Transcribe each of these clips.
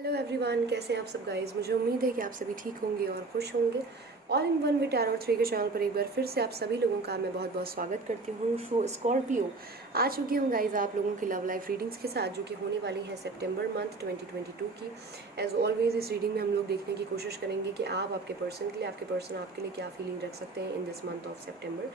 Hello everyone, कैसे हैं आप सब गाइस। मुझे उम्मीद है कि आप सभी ठीक होंगे और खुश होंगे। All in one with tarot 3 के चैनल पर एक बार फिर से आप सभी लोगों का मैं बहुत बहुत स्वागत करती हूँ। सो स्कॉर्पियो आ चुकी हूँ गाइस आप लोगों की लव लाइफ रीडिंग्स के साथ, जो कि होने वाली है सितंबर मंथ 2022 की। एज ऑलवेज इस रीडिंग में हम लोग देखने की कोशिश करेंगे कि आप आपके पर्सन के लिए, आपके पर्सन आपके लिए क्या फीलिंग रख सकते हैं इन दिस मंथ ऑफ सितंबर।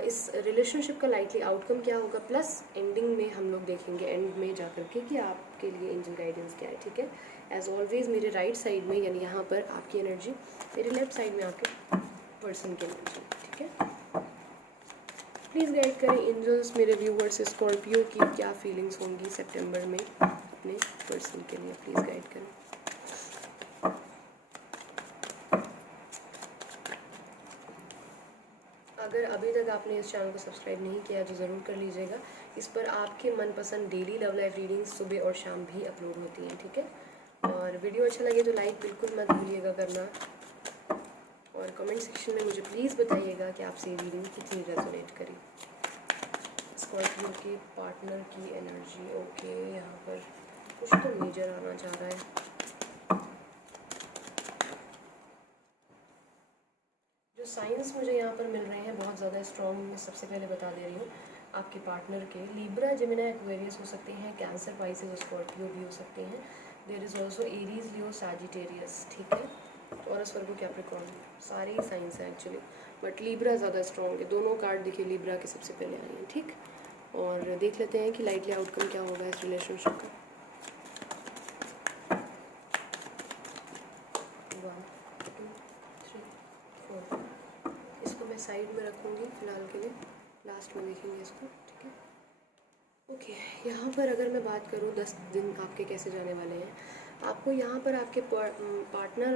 इस रिलेशनशिप का लाइटली आउटकम क्या होगा, प्लस एंडिंग में हम लोग देखेंगे एंड में जा कर के कि आपके लिए एंजल गाइडेंस क्या है। ठीक है, एज ऑलवेज मेरे राइट साइड में यानी यहाँ पर आपकी एनर्जी, मेरे लेफ्ट साइड में आपके पर्सन की एनर्जी। ठीक है, प्लीज़ गाइड करें एंजल्स मेरे व्यूवर्स स्कॉर्पियो की क्या फीलिंग्स होंगी सितंबर में अपने पर्सन के लिए। प्लीज़ गाइड करें। अगर अभी तक आपने इस चैनल को सब्सक्राइब नहीं किया तो ज़रूर कर लीजिएगा। इस पर आपके मनपसंद डेली लव लाइफ रीडिंग्स सुबह और शाम भी अपलोड होती हैं। ठीक है, और वीडियो अच्छा लगे तो लाइक बिल्कुल मत भूलिएगा करना, और कमेंट सेक्शन में मुझे प्लीज़ बताइएगा कि आपसे ये रीडिंग कितनी रेजोनेट करी। स्कॉर्पियो के पार्टनर की एनर्जी। ओके, यहाँ पर कुछ तो मेजर आना चाह रहा है। जो साइंस मुझे यहाँ पर मिल रहे हैं बहुत ज़्यादा स्ट्रॉन्ग, मैं सबसे पहले बता दे रही हूँ। आपके पार्टनर के लिब्रा, जेमिनी, एक्वेरियस हो सकते हैं, कैंसर, पाइसेस, स्कॉर्पियो भी हो सकते हैं। There is also Aries, Leo, Sagittarius. ठीक है, टॉरस, वर्गो, कैप्रिकॉर्न, सारे ही साइंस हैं एक्चुअली, बट लिब्रा ज़्यादा स्ट्रॉन्ग है। दोनों कार्ड देखिए लिब्रा के सबसे पहले आए हैं। ठीक, और देख लेते हैं कि लाइटली आउटकम क्या होगा इस रिलेशनशिप का। 1 2 3 4, इसको मैं साइड में रखूँगी फ़िलहाल के लिए, लास्ट में देखेंगे इसको। ठीक है, ओके। यहाँ पर अगर मैं बात करूँ 10 दिन आपके कैसे जाने वाले हैं, आपको यहाँ पर आपके पार्टनर,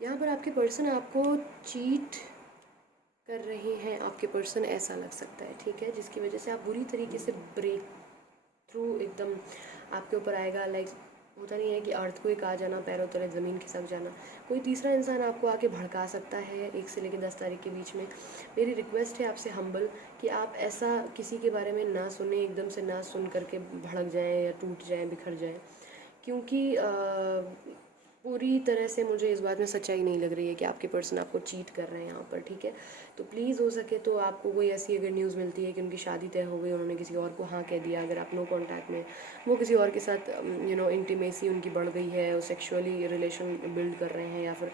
यहाँ पर आपके पर्सन आपको चीट कर रहे हैं। आपके पर्सन ऐसा लग सकता है, ठीक है, जिसकी वजह से आप बुरी तरीके से ब्रेक थ्रू एकदम आपके ऊपर आएगा। लाइक होता नहीं है कि अर्थ को एक आ जाना, पैरों तले ज़मीन खिसक जाना। कोई तीसरा इंसान आपको आके भड़का सकता है 1 से लेकर 10 तारीख के बीच में। मेरी रिक्वेस्ट है आपसे हम्बल कि आप ऐसा किसी के बारे में ना सुने, एकदम से ना सुन करके भड़क जाएं या टूट जाएं, बिखर जाएं, क्योंकि पूरी तरह से मुझे इस बात में सच्चाई नहीं लग रही है कि आपके पर्सन आपको चीट कर रहे हैं यहाँ पर। ठीक है, तो प्लीज़ हो सके तो आपको कोई ऐसी अगर न्यूज़ मिलती है कि उनकी शादी तय हो गई, उन्होंने किसी और को हाँ कह दिया, अगर आप नो कॉन्टैक्ट में, वो किसी और के साथ इंटीमेसी उनकी बढ़ गई है, वो सेक्सुअली रिलेशन बिल्ड कर रहे हैं, या फिर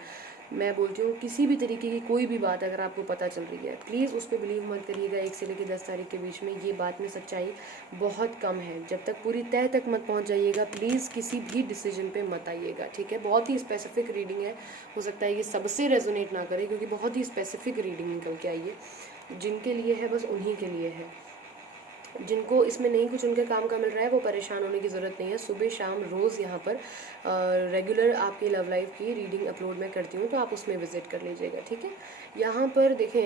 मैं बोलती हूँ किसी भी तरीके की कोई भी बात अगर आपको पता चल रही है, प्लीज़ उस पर बिलीव मत करिएगा। 1 से लेकर 10 तारीख के बीच में ये बात में सच्चाई बहुत कम है। जब तक पूरी तय तक मत पहुँच जाइएगा, प्लीज़ किसी भी डिसीजन पे मत आइएगा। ठीक है, बहुत ही स्पेसिफिक रीडिंग है, हो सकता है ये सबसे रेजोनेट ना करे, क्योंकि बहुत ही स्पेसिफिक रीडिंग निकल के आई है। जिनके लिए है बस उन्हीं के लिए है। जिनको इसमें नहीं कुछ उनके काम का मिल रहा है वो परेशान होने की ज़रूरत नहीं है। सुबह शाम रोज़ यहाँ पर रेगुलर आपकी लव लाइफ की रीडिंग अपलोड मैं करती हूँ, तो आप उसमें विजिट कर लीजिएगा। ठीक है, यहाँ पर देखें,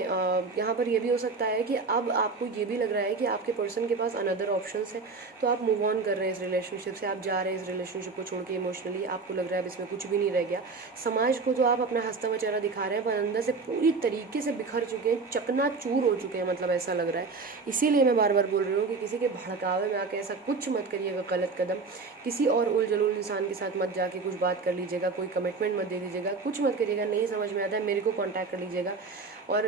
यहाँ पर ये भी हो सकता है कि अब आपको ये भी लग रहा है कि आपके पर्सन के पास अनदर ऑप्शंस है, तो आप मूव ऑन कर रहे हैं इस रिलेशनशिप से, आप जा रहे हैं इस रिलेशनशिप को छोड़ के इमोशनली। आपको लग रहा है अब इसमें कुछ भी नहीं रह गया। समाज को तो आप अपना हंसता हुआ चेहरा दिखा रहे हैं, पर अंदर से पूरी तरीके से बिखर चुके हैं, चकनाचूर हो चुके हैं, मतलब ऐसा लग रहा है। इसीलिए मैं बार बार बोल रही हूँ कि किसी के भड़कावे में आके ऐसा कुछ मत करिएगा गलत कदम। किसी और उल जलूल इंसान के साथ मत जाके कुछ बात कर लीजिएगा, कोई कमिटमेंट मत दे दीजिएगा, कुछ मत करिएगा। नहीं समझ में आता है मेरे को कांटेक्ट कर लीजिएगा, और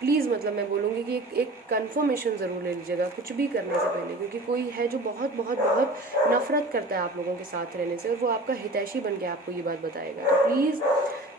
प्लीज़ मतलब मैं बोलूँगी कि एक कन्फर्मेशन ज़रूर ले लीजिएगा कुछ भी करने से पहले, क्योंकि कोई है जो बहुत बहुत बहुत नफरत करता है आप लोगों के साथ रहने से, और वो आपका हितैषी बन के आपको ये बात बताएगा। तो प्लीज़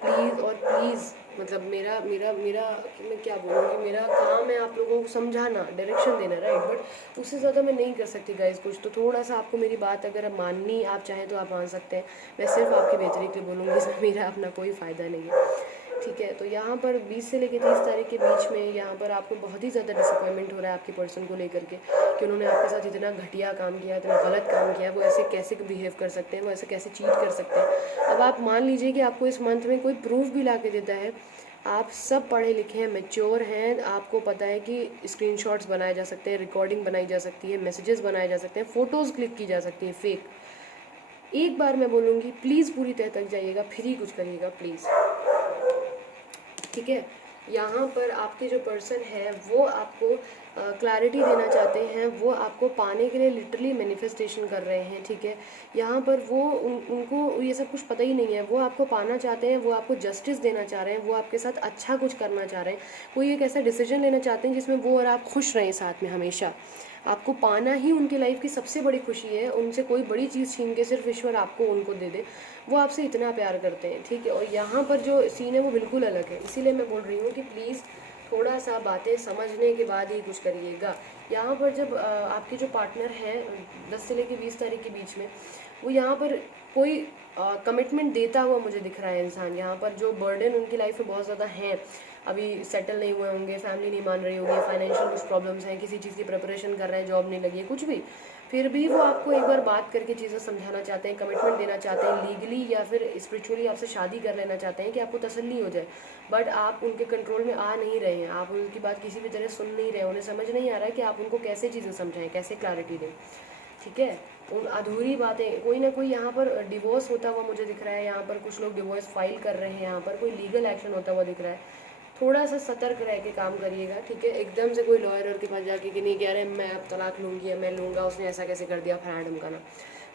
प्लीज़ और प्लीज़, मतलब मेरा मेरा मेरा मैं क्या बोलूँगी, मेरा काम है आप लोगों को समझाना, डायरेक्शन देना, राइट, बट उससे ज़्यादा मैं नहीं कर सकती गाइज कुछ। तो थोड़ा सा आपको मेरी बात अगर माननी आप चाहें तो आप मान सकते हैं। मैं सिर्फ आपकी बेहतरी के लिए बोलूँगी, इसमें मेरा अपना कोई फ़ायदा नहीं है। ठीक है, तो यहाँ पर 20 से लेकर 30 तारीख के बीच में यहाँ पर आपको बहुत ही ज़्यादा डिसअपॉइंटमेंट हो रहा है आपके पर्सन को लेकर के, कि उन्होंने आपके साथ इतना घटिया काम किया, इतना गलत काम किया, वो ऐसे कैसे बिहेव कर सकते हैं, वो ऐसे कैसे चीट कर सकते हैं। अब आप मान लीजिए कि आपको इस मंथ में कोई प्रूफ भी ला के देता है, आप सब पढ़े लिखे हैं, मैच्योर हैं, आपको पता है कि स्क्रीनशॉट्स बनाए जा सकते हैं, रिकॉर्डिंग बनाई जा सकती है, मैसेजेस बनाए जा सकते हैं, फ़ोटोज़ क्लिक की जा सकती हैं फेक। एक बार मैं बोलूँगी प्लीज़ पूरी तह तक जाइएगा, फिर ही कुछ करिएगा प्लीज़। ठीक है, यहाँ पर आपके जो पर्सन है वो आपको क्लैरिटी देना चाहते हैं, वो आपको पाने के लिए लिटरली मैनिफेस्टेशन कर रहे हैं, ठीक है। यहाँ पर वो उनको ये सब कुछ पता ही नहीं है, वो आपको पाना चाहते हैं, वो आपको जस्टिस देना चाह रहे हैं, वो आपके साथ अच्छा कुछ करना चाह रहे हैं, कोई एक ऐसा डिसीजन लेना चाहते हैं जिसमें वो और आप खुश रहें साथ में हमेशा। आपको पाना ही उनकी लाइफ की सबसे बड़ी खुशी है, उनसे कोई बड़ी चीज़ छीन के सिर्फ ईश्वर आपको उनको दे दे, वो आपसे इतना प्यार करते हैं, ठीक है। और यहाँ पर जो सीन है वो बिल्कुल अलग है, इसीलिए मैं बोल रही हूँ कि प्लीज़ थोड़ा सा बातें समझने के बाद ही कुछ करिएगा। यहाँ पर जब आपके जो पार्टनर हैं 10 से लेकर 20 तारीख के बीच में, वो यहाँ पर कोई कमिटमेंट देता हुआ मुझे दिख रहा है इंसान। यहाँ पर जो बर्डन उनकी लाइफ में बहुत ज़्यादा हैं, अभी सेटल नहीं हुए होंगे, फैमिली नहीं मान रही होगी, फाइनेंशियल कुछ प्रॉब्लम्स हैं, किसी चीज़ की प्रिपरेशन कर रहे हैं, जॉब नहीं लगी है, कुछ भी, फिर भी वो आपको एक बार बात करके चीज़ें समझाना चाहते हैं, कमिटमेंट देना चाहते हैं, लीगली या फिर स्पिरिचुअली आपसे शादी कर लेना चाहते हैं कि आपको तसल्ली हो जाए। बट आप उनके कंट्रोल में आ नहीं रहे हैं, आप उनकी बात किसी भी तरह सुन नहीं रहे, उन्हें समझ नहीं आ रहा है कि आप उनको कैसे चीज़ें समझाएं, कैसे क्लैरिटी दें, ठीक है। उन अधूरी बातें, कोई ना कोई यहाँ पर डिवोर्स होता हुआ मुझे दिख रहा है, यहाँ पर कुछ लोग डिवोर्स फाइल कर रहे हैं, यहाँ पर कोई लीगल एक्शन होता हुआ दिख रहा है। थोड़ा सा सतर्क रह के काम करिएगा, ठीक है। एकदम से कोई लॉयर के पास जाके कि नहीं कह रहे मैं अब तलाक लूँगी या मैं लूँगा, उसने ऐसा कैसे कर दिया, फलाना ढमकाना,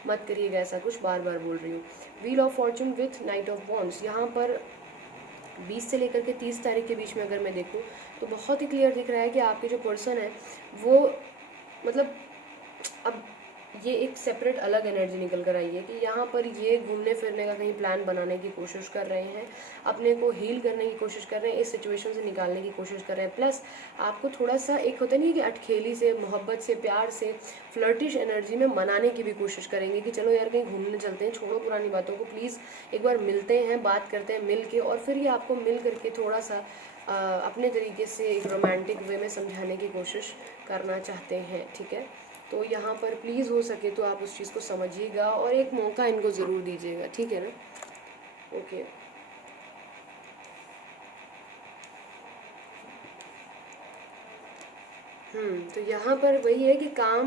मत करिएगा ऐसा कुछ, बार बार बोल रही हूँ। Wheel of Fortune with night of wands, यहाँ पर 20 से लेकर के 30 तारीख के बीच में अगर मैं देखूँ तो बहुत ही क्लियर दिख रहा है कि आपके जो पर्सन है वो, मतलब अब ये एक सेपरेट अलग एनर्जी निकल कर आई है कि यहाँ पर ये घूमने फिरने का कहीं प्लान बनाने की कोशिश कर रहे हैं, अपने को हील करने की कोशिश कर रहे हैं, इस सिचुएशन से निकालने की कोशिश कर रहे हैं। प्लस आपको थोड़ा सा एक होता नहीं कि अटखेली से, मोहब्बत से, प्यार से, फ्लर्टिश एनर्जी में मनाने की भी कोशिश करेंगे कि चलो यार कहीं घूमने चलते हैं, छोड़ो पुरानी बातों को, प्लीज़ एक बार मिलते हैं, बात करते हैं मिल के, और फिर ये आपको मिल करके थोड़ा सा अपने तरीके से एक रोमांटिक वे में समझाने की कोशिश करना चाहते हैं, ठीक है। तो यहाँ पर प्लीज़ हो सके तो आप उस चीज़ को समझिएगा और एक मौका इनको ज़रूर दीजिएगा, ठीक है ना। ओके, तो यहाँ पर वही है कि काम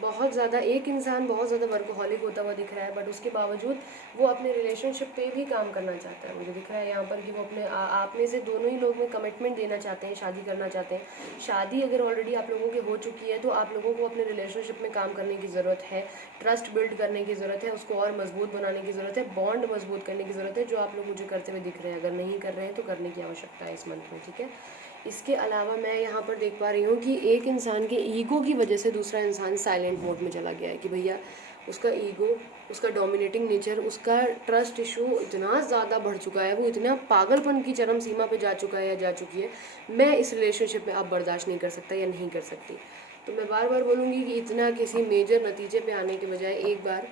बहुत ज़्यादा, एक इंसान बहुत ज़्यादा वर्कोहॉलिक होता हुआ दिख रहा है, बट उसके बावजूद वो अपने रिलेशनशिप पे भी काम करना चाहता है। मुझे दिख रहा है यहाँ पर कि वो अपने आप में से दोनों ही लोग में कमिटमेंट देना चाहते हैं, शादी करना चाहते हैं। शादी अगर ऑलरेडी आप लोगों की हो चुकी है तो आप लोगों को अपने रिलेशनशिप में काम करने की ज़रूरत है, ट्रस्ट बिल्ड करने की ज़रूरत है, उसको और मजबूत बनाने की ज़रूरत है, बॉन्ड मजबूत करने की ज़रूरत है, जो आप लोग मुझे करते हुए दिख रहे हैं। अगर नहीं कर रहे हैं तो करने की आवश्यकता है इस मंथ में, ठीक है। इसके अलावा मैं यहाँ पर देख पा रही हूँ कि एक इंसान के ईगो की वजह से दूसरा इंसान साइलेंट मोड में चला गया है कि भैया उसका ईगो, उसका डोमिनेटिंग नेचर, उसका ट्रस्ट इशू इतना ज़्यादा बढ़ चुका है, वो इतना पागलपन की चरम सीमा पे जा चुका है या जा चुकी है, मैं इस रिलेशनशिप में अब बर्दाश्त नहीं कर सकता या नहीं कर सकती। तो मैं बार बार बोलूँगी कि इतना किसी मेजर नतीजे पे आने के बजाय एक बार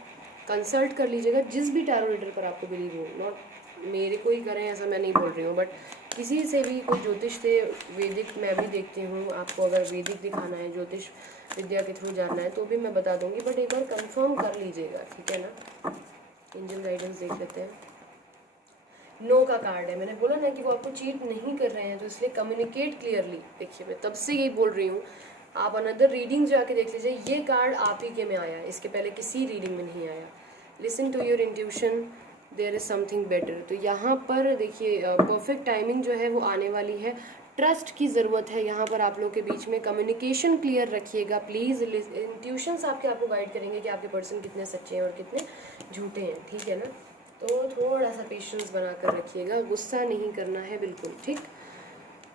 कंसल्ट कर लीजिएगा जिस भी टैरो रीडर पर आपको बिलीव हो, नॉट मेरे को ही करें ऐसा मैं नहीं बोल रही हूँ, बट किसी से भी, कोई ज्योतिष से, वैदिक मैं भी देखती हूँ, आपको अगर वैदिक दिखाना है, ज्योतिष विद्या के थ्रू जानना है तो भी मैं बता दूंगी, बट एक बार कंफर्म कर लीजिएगा, ठीक है ना। एंजल गाइडेंस देख लेते हैं। नो का कार्ड है, मैंने बोला ना कि वो आपको चीट नहीं कर रहे हैं, तो इसलिए कम्युनिकेट क्लियरली। देखिए मैं तब से यही बोल रही हूँ, आप अनदर रीडिंग जाके देख लीजिए, ये कार्ड आप ही के में आया, इसके पहले किसी रीडिंग में नहीं आया। Listen to your intuition, there is something better. तो यहाँ पर देखिए परफेक्ट टाइमिंग जो है वो आने वाली है, ट्रस्ट की ज़रूरत है यहाँ पर आप लोग के बीच में, कम्युनिकेशन क्लियर रखिएगा प्लीज़। इंट्यूशंस आपको गाइड करेंगे कि आपके पर्सन कितने सच्चे हैं और कितने झूठे हैं, ठीक है ना। तो थोड़ा सा पेशेंस बना कर रखिएगा, गुस्सा नहीं करना है बिल्कुल, ठीक।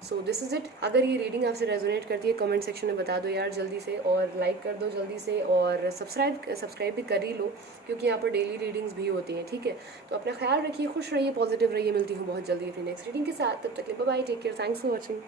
So this is it. अगर ये रीडिंग आपसे रेजोनेट करती है कमेंट सेक्शन में बता दो यार जल्दी से, और लाइक कर दो जल्दी से, और सब्सक्राइब भी कर ही लो, क्योंकि यहाँ पर डेली रीडिंग्स भी होती हैं, ठीक है। तो अपना ख्याल रखिए, खुश रहिए, पॉजिटिव रहिए, मिलती हूँ बहुत जल्दी अपनी नेक्स्ट रीडिंग के साथ, तब तक के bye bye, take care, thanks for watching.